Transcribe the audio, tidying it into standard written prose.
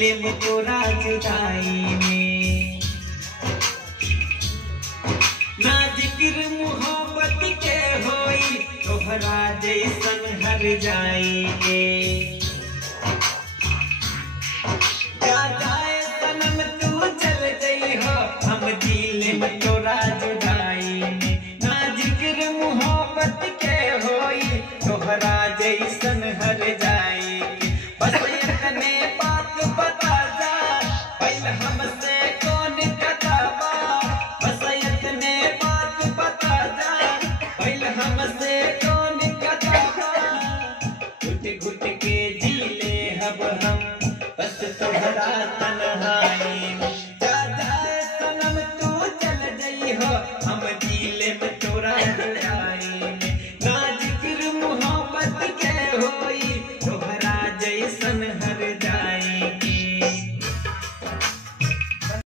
लेम तोरा जुदाई में। ना जिक्र मोहब्बत के होई तोहरा जैसन हर जाएंगे। जा जाए सनम तू चल गई हो हम दिल में तोरा जुदाई में। ना जिक्र मोहब्बत के होई तोहरा जैसन हर जाएंगे। बस इतने बात बता जा पहले हमसे कौन कताबा। बस इतने बात बता जा पहले हमसे कौन कताबा। घुट घुट के जी ले अब हम बस तोहरा